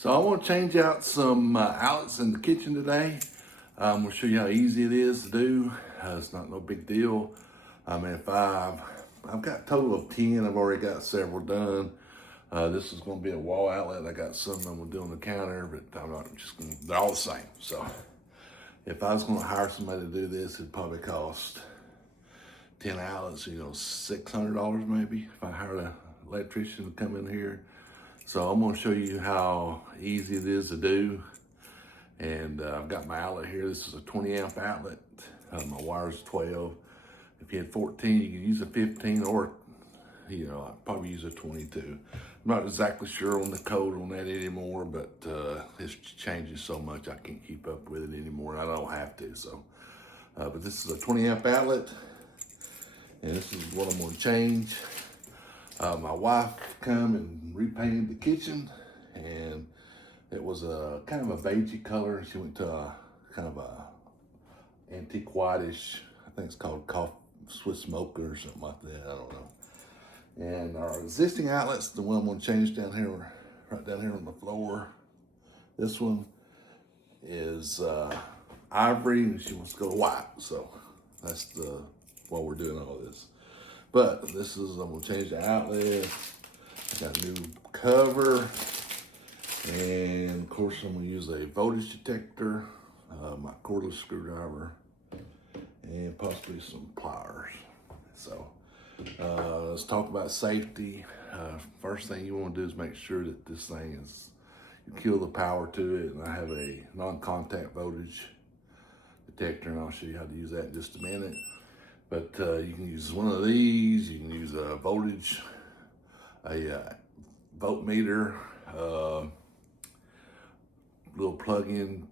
So I want to change out some outlets in the kitchen today. I'm going to show you how easy it is to do. It's not no big deal. I mean, if I've got a total of 10. I've already got several done. This is going to be a wall outlet. I got some I'm going to do on the counter, but I'm not just going to, they're all the same. So if I was going to hire somebody to do this, it'd probably cost 10 outlets, $600 maybe if I hired an electrician to come in here. So I'm going to show you how easy it is to do. And I've got my outlet here. This is a 20 amp outlet. My wire's 12. If you had 14, you could use a 15, or I'd probably use a 22. I'm not exactly sure on the code on that anymore, but it's changing so much I can't keep up with it anymore, and I don't have to. So, but this is a 20 amp outlet, and this is what I'm going to change. My wife come and repainted the kitchen, and it was a kind of a beigey color. She went to a kind of a antique whitish, I think it's called Swiss smoker or something like that, I don't know. And our existing outlet's the one I'm gonna change down here, right down here on the floor. This one is ivory, and she wants to go white. So that's why we're doing all this. But this is, I'm gonna change the outlet. Got a new cover. And of course I'm gonna use a voltage detector, my cordless screwdriver, and possibly some pliers. So let's talk about safety. First thing you wanna do is make sure that this thing is, you kill the power to it. And I have a non-contact voltage detector, and I'll show you how to use that in just a minute. But you can use one of these. You can use a voltage, a voltmeter, little plug-in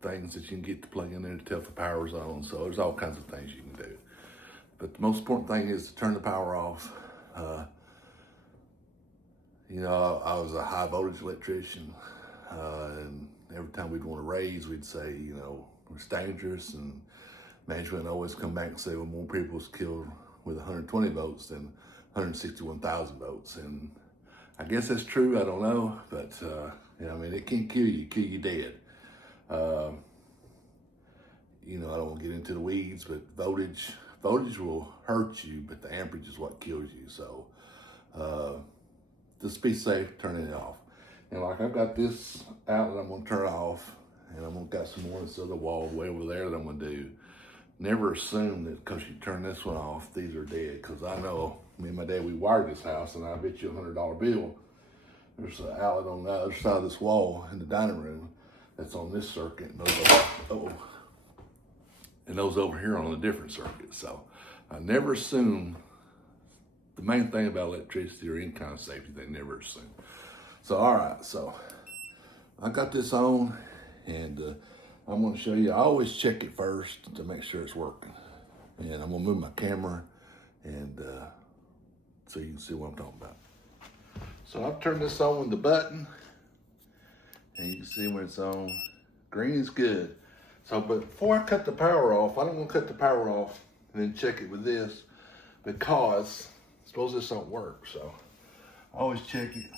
things that you can get to plug in there to tell if the power's on. So there's all kinds of things you can do. But the most important thing is to turn the power off. I was a high voltage electrician, and every time we'd want to raise, we'd say, it's dangerous, and management always come back and say, well, more people was killed with 120 volts than 161,000 volts. And I guess that's true, I don't know, but it can kill you dead. I don't want to get into the weeds, but voltage will hurt you, but the amperage is what kills you. So just be safe turning it off. And like I've got this outlet I'm gonna turn off, and I'm gonna got some more on this other wall way over there that I'm gonna do. Never assume that because you turn this one off, these are dead. Because I know, me and my dad, we wired this house, and I bet you $100 bill. There's an outlet on the other side of this wall in the dining room that's on this circuit, and those over here on a different circuit. So I never assume. The main thing about electricity or any kind of safety, they never assume. So all right, so I got this on, and I'm going to show you. I always check it first to make sure it's working. And I'm going to move my camera, and so you can see what I'm talking about. So I've turned this on with the button, and you can see when it's on. Green is good. So, but before I cut the power off, I don't want to cut the power off and then check it with this, because suppose this don't work. So I always check it.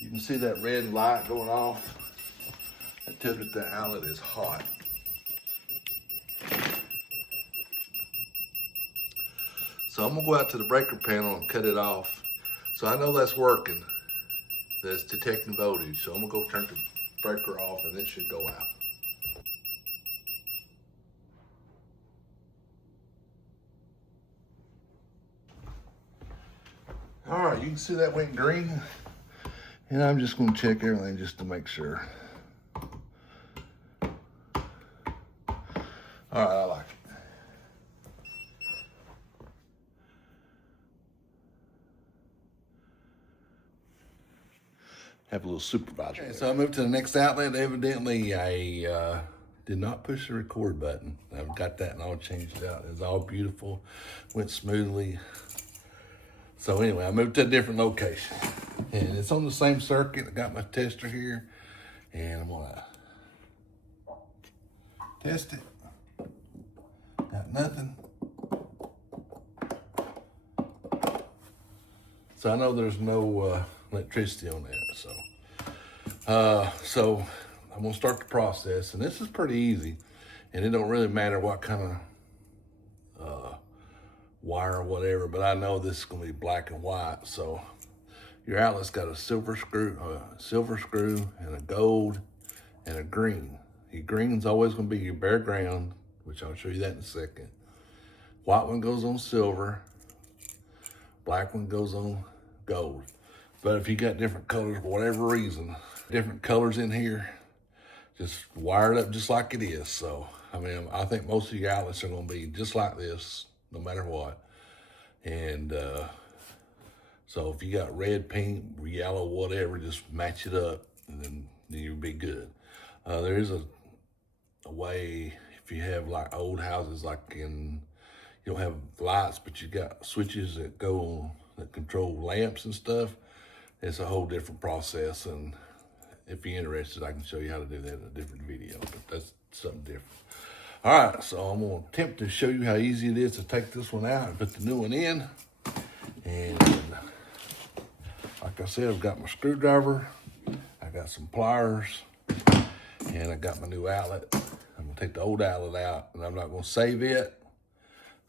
You can see that red light going off. That tells me the outlet is hot. So I'm gonna go out to the breaker panel and cut it off. So I know that's working. That's detecting voltage. So I'm gonna go turn the breaker off, and it should go out. All right, you can see that went green. And I'm just gonna check everything just to make sure. All right, I like it. Have a little supervisor. Okay, so I moved to the next outlet. Evidently, I did not push the record button. I've got that and all changed out. It's all beautiful, went smoothly. So anyway, I moved to a different location, and it's on the same circuit. I got my tester here, and I'm gonna test it. Got nothing. So I know there's no electricity on that. So I'm gonna start the process, and this is pretty easy, and it don't really matter what kind of wire or whatever, but I know this is gonna be black and white. So your outlet's got a silver screw, and a gold and a green. Your green's always gonna be your bare ground, which I'll show you that in a second. White one goes on silver, black one goes on gold. But if you got different colors for whatever reason, different colors in here, just wire it up just like it is. So, I mean, I think most of your outlets are gonna be just like this, no matter what. And so if you got red, pink, yellow, whatever, just match it up, and then you'll be good. There is a way, if you have like old houses, like you don't have lights, but you got switches that go on, that control lamps and stuff. It's a whole different process, and if you're interested, I can show you how to do that in a different video, but that's something different. All right, so I'm gonna attempt to show you how easy it is to take this one out and put the new one in. And like I said, I've got my screwdriver, I got some pliers, and I got my new outlet. I'm gonna take the old outlet out, and I'm not gonna save it.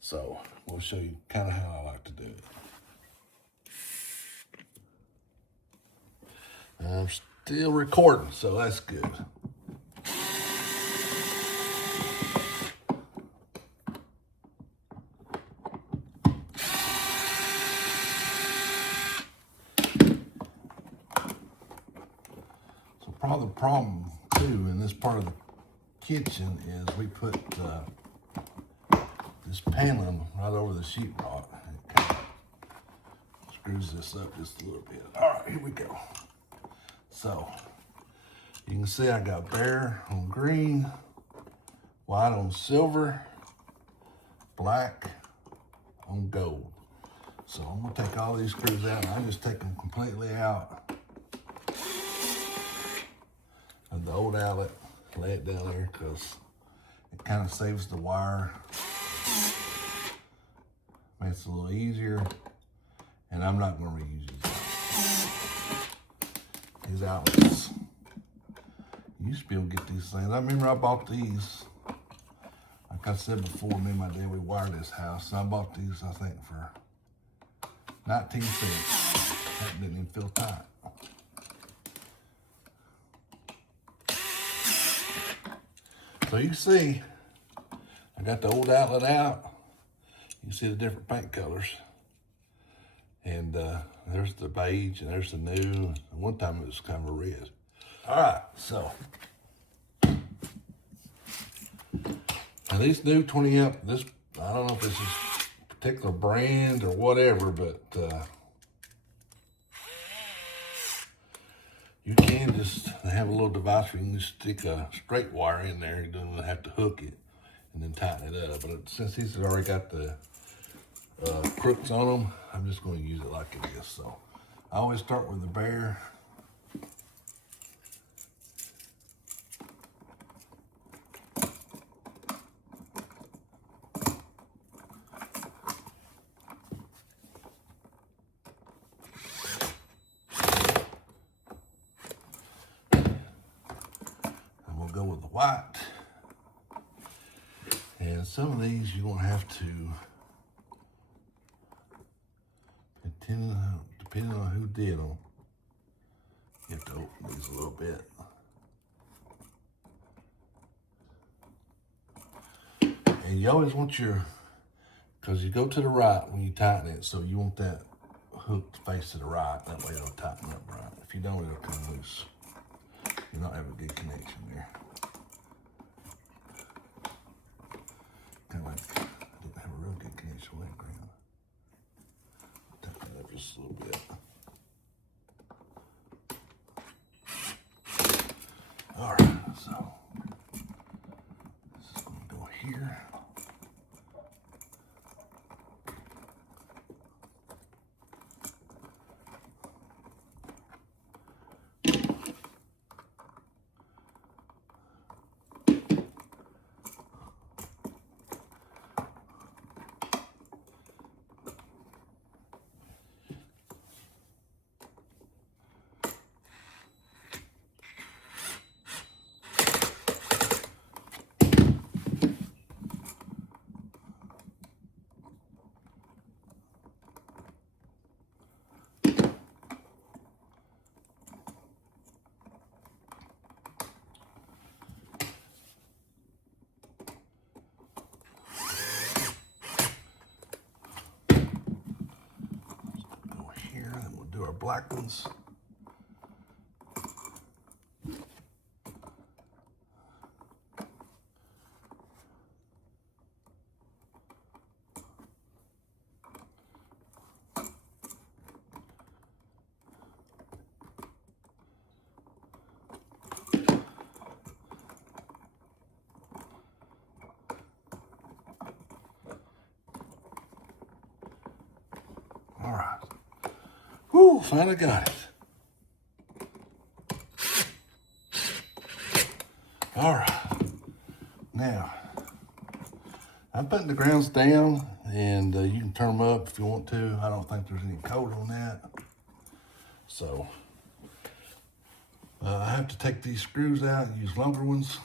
So we'll show you kind of how I like to do it. I'm still recording, so that's good. So probably the problem too in this part of the kitchen is we put this paneling right over the sheetrock. It kind of screws this up just a little bit. All right, here we go. So you can see I got bare on green, white on silver, black on gold. So I'm gonna take all these screws out, and I just take them completely out of the old outlet, lay it down there, because it kind of saves the wire. Makes it a little easier, and I'm not gonna reuse these outlets. You used to be able to get these things. I remember I bought these, like I said before, me and my dad, we wired this house. And I bought these, I think, for 19 cents. That didn't even feel tight. So you can see, I got the old outlet out. You can see the different paint colors. And there's the beige, and there's the new. And one time it was kind of a red. All right, so. Now these new 20 amp, this, I don't know if this is a particular brand or whatever, but you can just have a little device where you can just stick a straight wire in there. You don't have to hook it and then tighten it up. But since these have already got the crooks on them, I'm just going to use it like it is. So I always start with the bare. And we'll go with the white. And some of these you're going to have to, depending on who did them, you have to open these a little bit. And you always want because you go to the right when you tighten it, so you want that hook to face to the right. That way it'll tighten up right. If you don't, it'll come loose. You'll not have a good connection there. Kind of like, I didn't have a real good connection with that ground. Tighten it up just a little bit. All right, so this is going to go here. black ones. All right. Whew, finally got it. All right. Now, I'm putting the grounds down, and you can turn them up if you want to. I don't think there's any code on that. So, I have to take these screws out and use longer ones.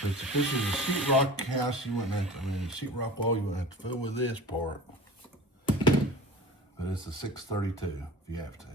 But if this is a sheetrock house, you wouldn't have to, sheetrock wall, you wouldn't have to fill with this part. But it's a 632 if you have to.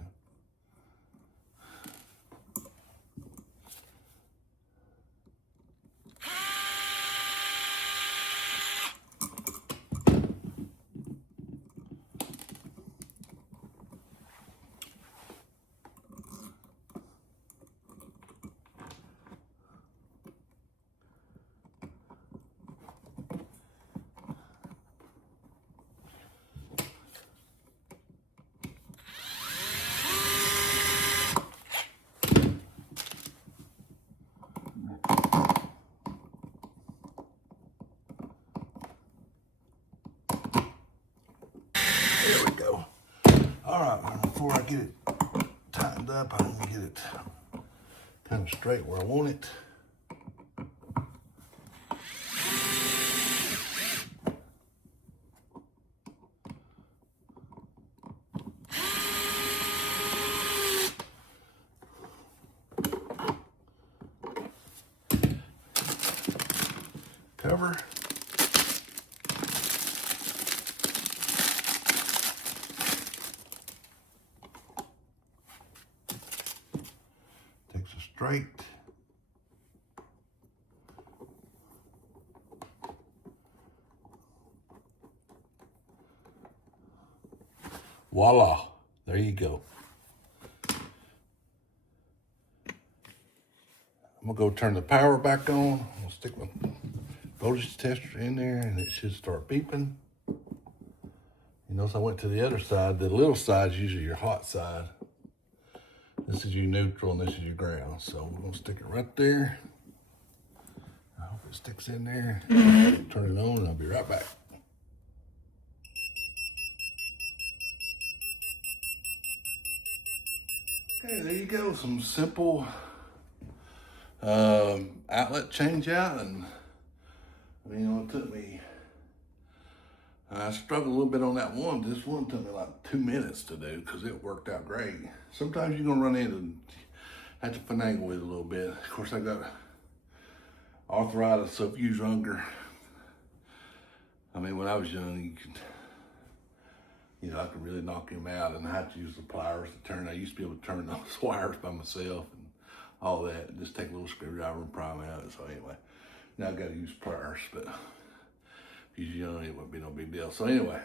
There we go. All right, before I get it tightened up, I'm gonna get it kind of straight where I want it. Cover. Takes it straight. Voila, there you go. I'm gonna go turn the power back on. I'll stick my voltage tester in there and it should start beeping. You notice I went to the other side. The little side's usually your hot side. This is your neutral and this is your ground. So we're gonna stick it right there. I hope it sticks in there. Turn it on and I'll be right back. Okay, there you go. Some simple outlet change out, and it took me, I struggled a little bit on that one. This one took me like 2 minutes to do because it worked out great. Sometimes you're gonna run into and have to finagle with it a little bit. Of course, I got arthritis, so if you was younger, when I was young, you could, I could really knock him out, and I had to use the pliers to turn. I used to be able to turn those wires by myself and all that. Just take a little screwdriver and pry them out. So anyway, now I got to use pliers, but if you're young, it wouldn't be no big deal. So anyway,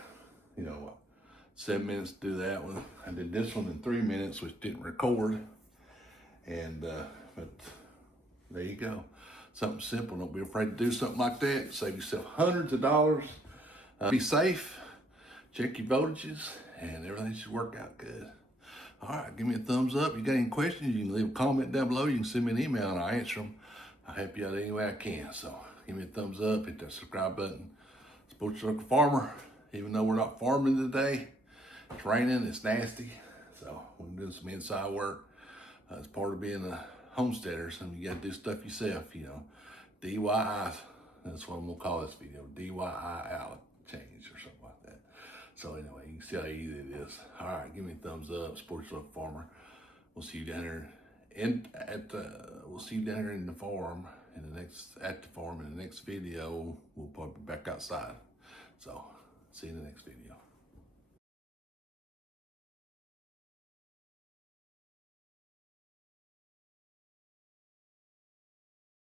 7 minutes to do that one. I did this one in 3 minutes, which didn't record. And but there you go. Something simple. Don't be afraid to do something like that. Save yourself hundreds of dollars. Be safe. Check your voltages, and everything should work out good. All right, give me a thumbs up. You got any questions, you can leave a comment down below. You can send me an email, and I'll answer them. I'll help you out any way I can. So give me a thumbs up, hit that subscribe button. Support your local farmer. Even though we're not farming today, it's raining, it's nasty. So we're doing some inside work. It's part of being a homesteader. So you got to do stuff yourself, DIY. That's what I'm going to call this video, DIY outlet change or something like that. So anyway, you can see how easy it is. All right, give me a thumbs up, support your local farmer. We'll see you down here we'll see you down here in the farm at the farm in the next video. We'll probably be back outside. So see you in the next video.